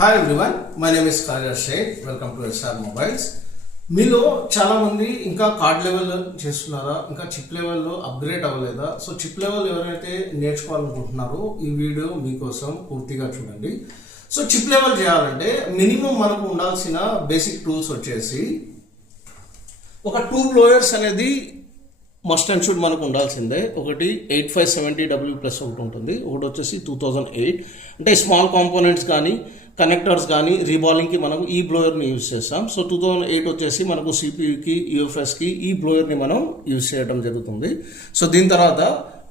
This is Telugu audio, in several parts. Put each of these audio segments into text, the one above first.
Hi everyone, my name is Kajar Shaik. Welcome to SR mobiles. మీలో చాలా మంది ఇంకా కార్డ్ లెవెల్ చేస్తున్నారా, ఇంకా చిప్ లెవెల్లో అప్గ్రేడ్ అవ్వలేదా? సో చిప్ లెవెల్ ఎవరైతే నేర్చుకోవాలనుకుంటున్నారో ఈ వీడియో మీకోసం పూర్తిగా చూడండి. సో చిప్ లెవెల్ చేయాలంటే మినిమం మనకు ఉండాల్సిన బేసిక్ టూల్స్ వచ్చేసి ఒక 2 బ్లోయర్స్ అనేది మస్ట్ అండ్ షుడ్ మనకు ఉండాల్సిందే. ఒకటి 8570W ప్లస్ ఒకటి ఉంటుంది, ఒకటి వచ్చేసి 2008. అంటే స్మాల్ కాంపోనెంట్స్ కానీ కనెక్టర్స్ కానీ రీబాలింగ్కి మనం ఈ బ్లోయర్ని యూజ్ చేస్తాం. సో 2008 వచ్చేసి మనకు సిపియుకి యూఎఫ్ఎస్కి ఈ బ్లోయర్ని మనం యూజ్ చేయడం జరుగుతుంది. సో దీని తర్వాత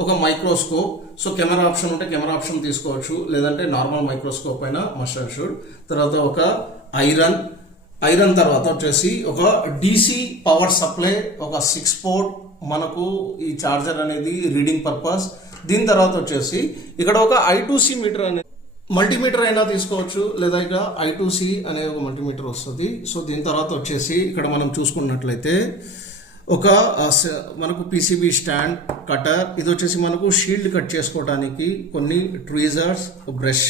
ఒక మైక్రోస్కోప్. సో కెమెరా ఆప్షన్ ఉంటే కెమెరా ఆప్షన్ తీసుకోవచ్చు, లేదంటే నార్మల్ మైక్రోస్కోప్ అయినా మస్ట్ అండ్ షుడ్. తర్వాత ఒక ఐరన్ తర్వాత వచ్చేసి ఒక డీసీ పవర్ సప్లై, ఒక 6 పోర్ట్ మనకు ఈ చార్జర్ అనేది రీడింగ్ పర్పస్. దీని తర్వాత వచ్చేసి ఇక్కడ ఒక I2C మీటర్ అనేది మల్టీమీటర్ అయినా తీసుకోవచ్చు, లేదా ఇక I2C అనే ఒక మల్టీమీటర్ వస్తుంది. సో దీని తర్వాత వచ్చేసి ఇక్కడ మనం చూసుకున్నట్లయితే ఒక మనకు PCB స్టాండ్, కటర్. ఇది వచ్చేసి మనకు షీల్డ్ కట్ చేసుకోవడానికి కొన్ని ట్రీజర్స్, బ్రష్.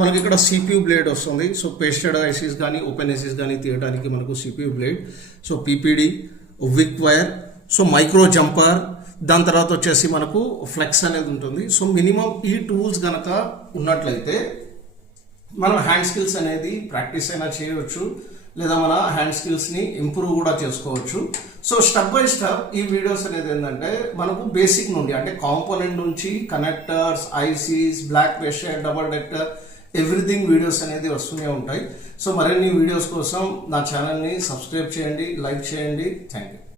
మనకి ఇక్కడ CPU బ్లేడ్ వస్తుంది. సో పేస్టెడ్ ఐసీస్ కానీ ఓపెన్ ఐసీస్ కానీ తీయడానికి మనకు CPU బ్లేడ్. సో PPD, విక్ వైర్, సో మైక్రో జంపర్. దాని తర్వాత వచ్చేసి మనకు ఫ్లెక్స్ అనేది ఉంటుంది. సో మినిమం ఈ టూల్స్ కనుక ఉన్నట్లయితే మనం హ్యాండ్ స్కిల్స్ అనేది ప్రాక్టీస్ అయినా చేయవచ్చు, లేదా మన హ్యాండ్ స్కిల్స్ని ఇంప్రూవ్ కూడా చేసుకోవచ్చు. సో స్టెప్ బై స్టెప్ ఈ వీడియోస్ అనేది ఏంటంటే మనకు బేసిక్ నుండి, అంటే కాంపోనెంట్ నుంచి కనెక్టర్స్, ఐసీస్, బ్లాక్ ప్రెషర్, డబల్ డెక్టర్, ఎవ్రీథింగ్ వీడియోస్ అనేది వస్తూనే ఉంటాయి. సో మరిన్ని వీడియోస్ కోసం నా ఛానల్ని సబ్స్క్రైబ్ చేయండి, లైక్ చేయండి. Thank you.